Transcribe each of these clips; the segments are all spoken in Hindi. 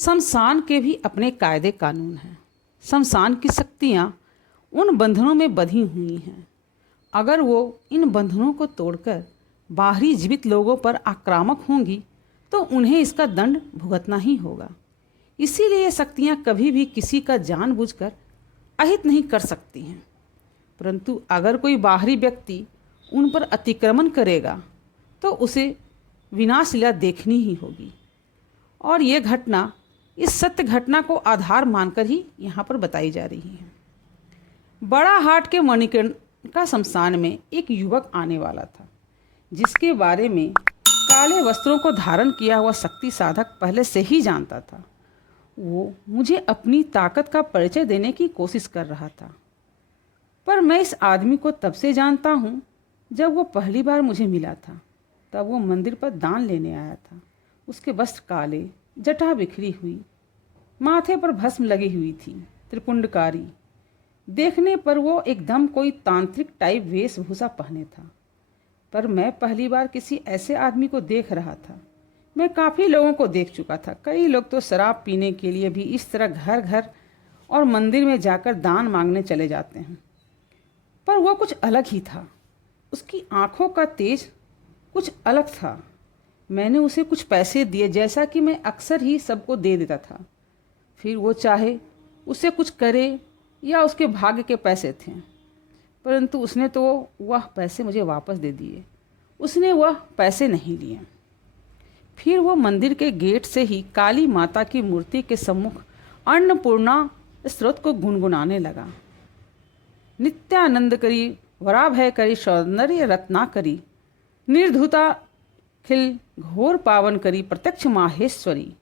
शमशान के भी अपने कायदे कानून हैं। शमशान की शक्तियाँ उन बंधनों में बंधी हुई हैं। अगर वो इन बंधनों को तोड़कर बाहरी जीवित लोगों पर आक्रामक होंगी तो उन्हें इसका दंड भुगतना ही होगा। इसीलिए ये शक्तियाँ कभी भी किसी का जानबूझकर अहित नहीं कर सकती हैं। परंतु अगर कोई बाहरी व्यक्ति उन पर अतिक्रमण करेगा तो उसे विनाशलीला देखनी ही होगी। और ये घटना इस सत्य घटना को आधार मानकर ही यहाँ पर बताई जा रही है। बड़ा हाट के मणिकर्णिका शमशान में एक युवक आने वाला था, जिसके बारे में काले वस्त्रों को धारण किया हुआ शक्ति साधक पहले से ही जानता था। वो मुझे अपनी ताकत का परिचय देने की कोशिश कर रहा था, पर मैं इस आदमी को तब से जानता हूँ जब वो पहली बार मुझे मिला था। तब वो मंदिर पर दान लेने आया था। उसके वस्त्र काले, जटा बिखरी हुई, माथे पर भस्म लगी हुई थी, त्रिपुंडकारी। देखने पर वो एकदम कोई तांत्रिक टाइप वेशभूषा पहने था। पर मैं पहली बार किसी ऐसे आदमी को देख रहा था। मैं काफ़ी लोगों को देख चुका था। कई लोग तो शराब पीने के लिए भी इस तरह घर घर और मंदिर में जाकर दान मांगने चले जाते हैं, पर वो कुछ अलग ही था। उसकी आंखों का तेज कुछ अलग था। मैंने उसे कुछ पैसे दिए, जैसा कि मैं अक्सर ही सबको दे देता था। फिर वो चाहे उसे कुछ करे या उसके भाग्य के पैसे थे, परंतु उसने तो वह पैसे मुझे वापस दे दिए। उसने वह पैसे नहीं लिए। फिर वो मंदिर के गेट से ही काली माता की मूर्ति के सम्मुख अन्नपूर्णा स्त्रोत को गुनगुनाने लगा। नित्यानंद करी, वराभय करी, सौंदर्य रत्ना करी, निर्धुता खिल घोर पावन करी, प्रत्यक्ष माहेश्वरी,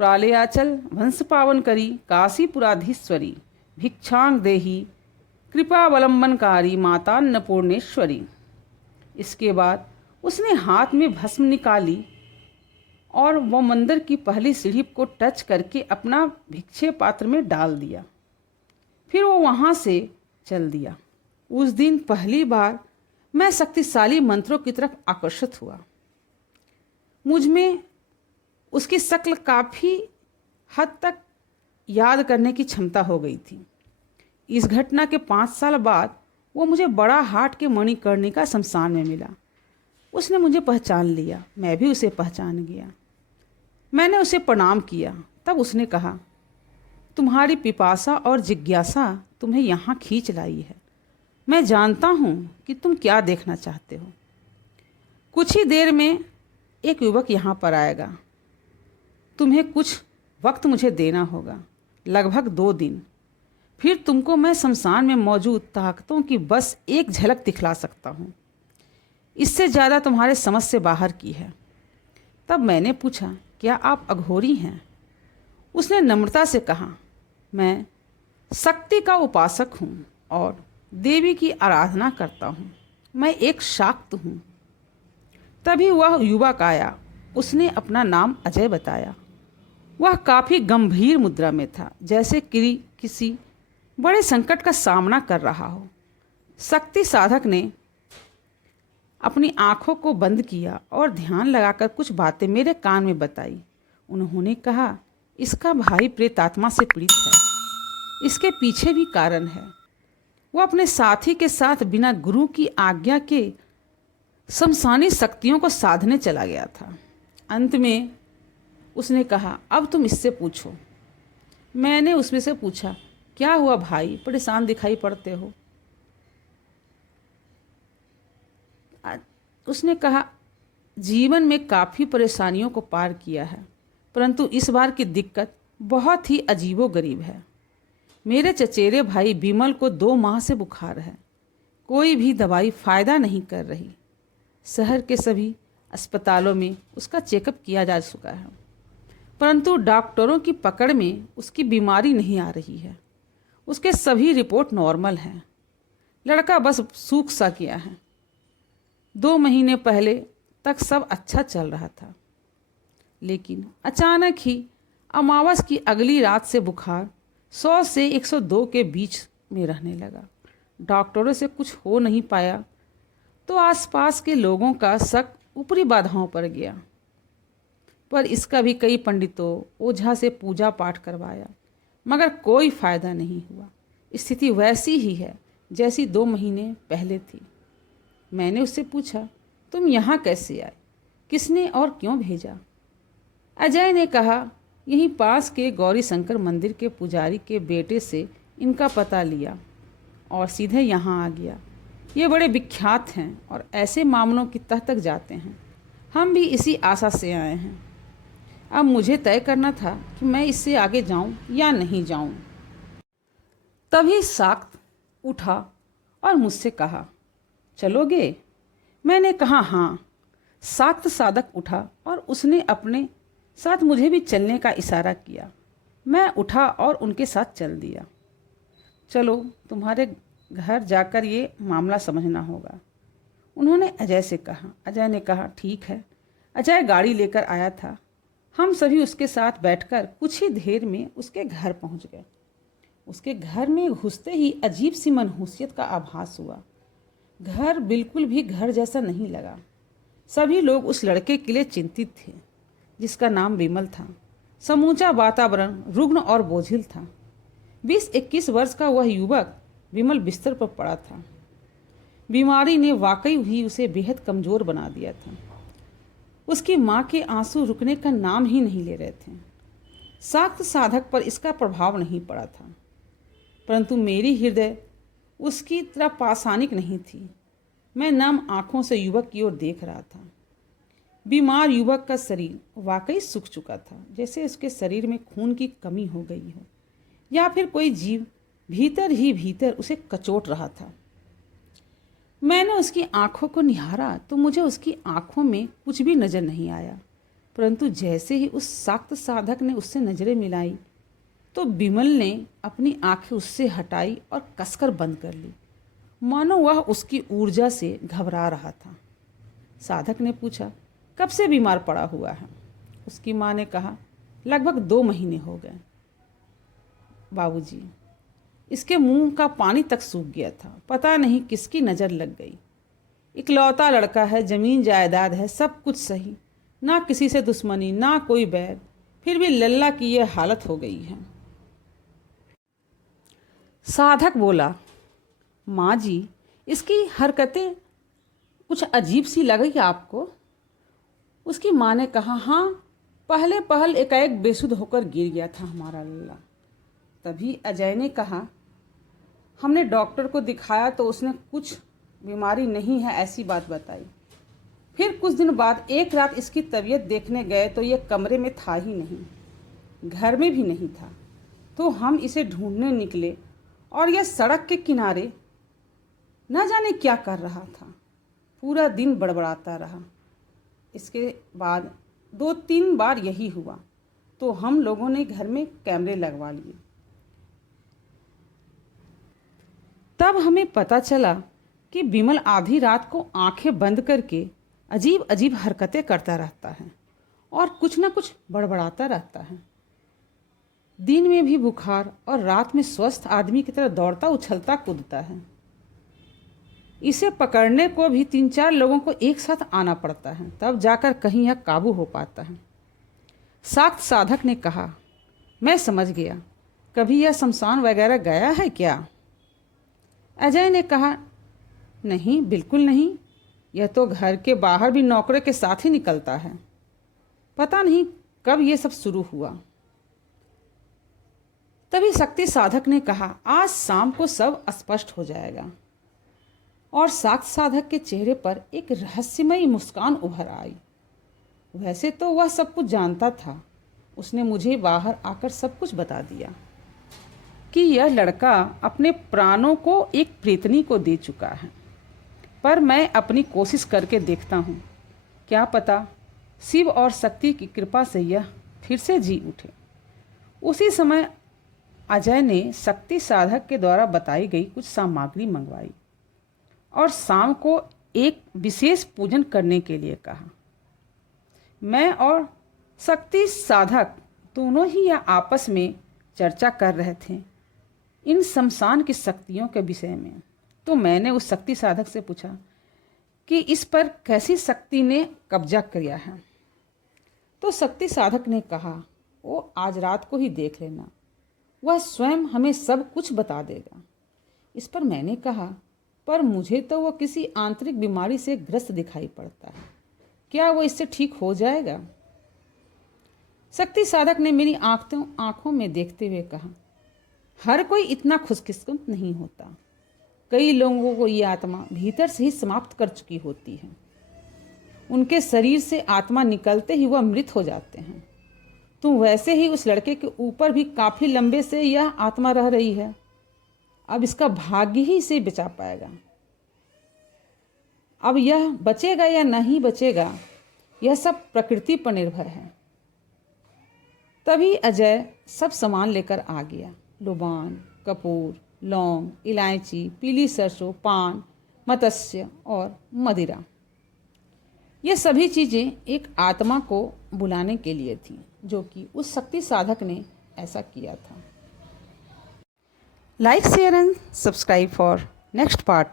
प्रालयाचल वंश पावन करी, काशीपुराधीश्वरी, भिक्षांग देही, कृपावलंबनकारी माता अन्नपूर्णेश्वरी। इसके बाद उसने हाथ में भस्म निकाली और वो मंदिर की पहली सीढ़ी को टच करके अपना भिक्षे पात्र में डाल दिया। फिर वो वहाँ से चल दिया। उस दिन पहली बार मैं शक्तिशाली मंत्रों की तरफ आकर्षित हुआ। मुझ में उसकी शक्ल काफ़ी हद तक याद करने की क्षमता हो गई थी। इस घटना के 5 साल बाद वो मुझे बड़ा हाट के मणिकर्णिका शमशान में मिला। उसने मुझे पहचान लिया, मैं भी उसे पहचान गया। मैंने उसे प्रणाम किया। तब उसने कहा, तुम्हारी पिपासा और जिज्ञासा तुम्हें यहाँ खींच लाई है। मैं जानता हूँ कि तुम क्या देखना चाहते हो। कुछ ही देर में एक युवक यहाँ पर आएगा। तुम्हें कुछ वक्त मुझे देना होगा, लगभग 2 दिन। फिर तुमको मैं शमशान में मौजूद ताकतों की बस एक झलक दिखला सकता हूँ। इससे ज़्यादा तुम्हारे समझ से बाहर की है। तब मैंने पूछा, क्या आप अघोरी हैं? उसने नम्रता से कहा, मैं शक्ति का उपासक हूँ और देवी की आराधना करता हूँ। मैं एक शाक्त हूँ। तभी वह युवक आया। उसने अपना नाम अजय बताया। वह काफ़ी गंभीर मुद्रा में था, जैसे किसी बड़े संकट का सामना कर रहा हो। शक्ति साधक ने अपनी आंखों को बंद किया और ध्यान लगाकर कुछ बातें मेरे कान में बताई। उन्होंने कहा, इसका भाई प्रेतात्मा से पीड़ित है। इसके पीछे भी कारण है। वो अपने साथी के साथ बिना गुरु की आज्ञा के शमशानी शक्तियों को साधने चला गया था। अंत में उसने कहा, अब तुम इससे पूछो। मैंने उसमें से पूछा, क्या हुआ भाई, परेशान दिखाई पड़ते हो? उसने कहा, जीवन में काफ़ी परेशानियों को पार किया है, परंतु इस बार की दिक्कत बहुत ही अजीबोगरीब है। मेरे चचेरे भाई बिमल को 2 माह से बुखार है। कोई भी दवाई फ़ायदा नहीं कर रही। शहर के सभी अस्पतालों में उसका चेकअप किया जा चुका है, परंतु डॉक्टरों की पकड़ में उसकी बीमारी नहीं आ रही है। उसके सभी रिपोर्ट नॉर्मल हैं। लड़का बस सूख सा गया है। 2 महीने पहले तक सब अच्छा चल रहा था, लेकिन अचानक ही अमावस की अगली रात से बुखार 100 से 102 के बीच में रहने लगा। डॉक्टरों से कुछ हो नहीं पाया तो आसपास के लोगों का शक ऊपरी बाधाओं पर गया। पर इसका भी कई पंडितों ओझा से पूजा पाठ करवाया, मगर कोई फायदा नहीं हुआ। स्थिति वैसी ही है जैसी 2 महीने पहले थी। मैंने उससे पूछा, तुम यहाँ कैसे आए, किसने और क्यों भेजा? अजय ने कहा, यहीं पास के गौरी शंकर मंदिर के पुजारी के बेटे से इनका पता लिया और सीधे यहाँ आ गया। ये बड़े विख्यात हैं और ऐसे मामलों की तह तक जाते हैं। हम भी इसी आशा से आए हैं। अब मुझे तय करना था कि मैं इससे आगे जाऊं या नहीं जाऊं। तभी साक्त उठा और मुझसे कहा, चलोगे? मैंने कहा हाँ। साक्त साधक उठा और उसने अपने साथ मुझे भी चलने का इशारा किया। मैं उठा और उनके साथ चल दिया। चलो, तुम्हारे घर जाकर ये मामला समझना होगा, उन्होंने अजय से कहा। अजय ने कहा, ठीक है। अजय गाड़ी लेकर आया था। हम सभी उसके साथ बैठकर कुछ ही देर में उसके घर पहुंच गए। उसके घर में घुसते ही अजीब सी मनहूसियत का आभास हुआ। घर बिल्कुल भी घर जैसा नहीं लगा। सभी लोग उस लड़के के लिए चिंतित थे जिसका नाम विमल था। समूचा वातावरण रुग्ण और बोझिल था। 20-21 वर्ष का वह युवक विमल बिस्तर पर पड़ा था। बीमारी ने वाकई ही उसे बेहद कमज़ोर बना दिया था। उसकी माँ के आंसू रुकने का नाम ही नहीं ले रहे थे। साक्त साधक पर इसका प्रभाव नहीं पड़ा था, परंतु मेरी हृदय उसकी तरह पाषाणिक नहीं थी। मैं नम आँखों से युवक की ओर देख रहा था। बीमार युवक का शरीर वाकई सूख चुका था, जैसे उसके शरीर में खून की कमी हो गई हो या फिर कोई जीव भीतर ही भीतर उसे कचोट रहा था। मैंने उसकी आंखों को निहारा तो मुझे उसकी आंखों में कुछ भी नज़र नहीं आया, परंतु जैसे ही उस साक्त साधक ने उससे नज़रें मिलाई तो विमल ने अपनी आंखें उससे हटाई और कसकर बंद कर ली, मानो वह उसकी ऊर्जा से घबरा रहा था। साधक ने पूछा, कब से बीमार पड़ा हुआ है? उसकी माँ ने कहा, लगभग 2 महीने हो गए बाबूजी। इसके मुंह का पानी तक सूख गया था। पता नहीं किसकी नज़र लग गई। इकलौता लड़का है, ज़मीन जायदाद है, सब कुछ सही, ना किसी से दुश्मनी ना कोई बैर, फिर भी लल्ला की यह हालत हो गई है। साधक बोला, माँ जी, इसकी हरकतें कुछ अजीब सी लगी आपको? उसकी माँ ने कहा, हाँ, पहले पहल एकाएक बेसुध होकर गिर गया था हमारा लल्ला। तभी अजय ने कहा, हमने डॉक्टर को दिखाया तो उसने कुछ बीमारी नहीं है ऐसी बात बताई। फिर कुछ दिन बाद एक रात इसकी तबीयत देखने गए तो ये कमरे में था ही नहीं, घर में भी नहीं था। तो हम इसे ढूंढने निकले और यह सड़क के किनारे न जाने क्या कर रहा था। पूरा दिन बड़बड़ाता रहा। इसके बाद 2-3 बार यही हुआ तो हम लोगों ने घर में कैमरे लगवा लिए। तब हमें पता चला कि विमल आधी रात को आंखें बंद करके अजीब अजीब हरकतें करता रहता है और कुछ न कुछ बड़बड़ाता रहता है। दिन में भी बुखार और रात में स्वस्थ आदमी की तरह दौड़ता उछलता कूदता है। इसे पकड़ने को भी 3-4 लोगों को एक साथ आना पड़ता है, तब जाकर कहीं यह काबू हो पाता है। साक्त साधक ने कहा, मैं समझ गया, कभी यह शमशान वगैरह गया है क्या? अजय ने कहा, नहीं, बिल्कुल नहीं, यह तो घर के बाहर भी नौकरों के साथ ही निकलता है। पता नहीं कब यह सब शुरू हुआ। तभी शक्ति साधक ने कहा, आज शाम को सब स्पष्ट हो जाएगा। और साक्त साधक के चेहरे पर एक रहस्यमयी मुस्कान उभर आई। वैसे तो वह सब कुछ जानता था। उसने मुझे बाहर आकर सब कुछ बता दिया कि यह लड़का अपने प्राणों को एक प्रेतनी को दे चुका है, पर मैं अपनी कोशिश करके देखता हूँ, क्या पता शिव और शक्ति की कृपा से यह फिर से जी उठे। उसी समय अजय ने शक्ति साधक के द्वारा बताई गई कुछ सामग्री मंगवाई और शाम को एक विशेष पूजन करने के लिए कहा। मैं और शक्ति साधक दोनों ही यह आपस में चर्चा कर रहे थे इन शमशान की शक्तियों के विषय में। तो मैंने उस शक्ति साधक से पूछा कि इस पर कैसी शक्ति ने कब्जा किया है। तो शक्ति साधक ने कहा, वो आज रात को ही देख लेना, वह स्वयं हमें सब कुछ बता देगा। इस पर मैंने कहा, पर मुझे तो वह किसी आंतरिक बीमारी से ग्रस्त दिखाई पड़ता है, क्या वो इससे ठीक हो जाएगा? शक्ति साधक ने मेरी आंखों में देखते हुए कहा, हर कोई इतना खुशकिस्मत नहीं होता। कई लोगों को ये आत्मा भीतर से ही समाप्त कर चुकी होती है। उनके शरीर से आत्मा निकलते ही वह मृत हो जाते हैं। तो वैसे ही उस लड़के के ऊपर भी काफी लंबे से यह आत्मा रह रही है। अब इसका भाग्य ही इसे बचा पाएगा। अब यह बचेगा या नहीं बचेगा, यह सब प्रकृति पर निर्भर है। तभी अजय सब सामान लेकर आ गया। लुबान, कपूर, लौंग, इलायची, पीली सरसों, पान, मत्स्य और मदिरा। ये सभी चीज़ें एक आत्मा को बुलाने के लिए थीं, जो कि उस शक्ति साधक ने ऐसा किया था। Like, share and subscribe for next part.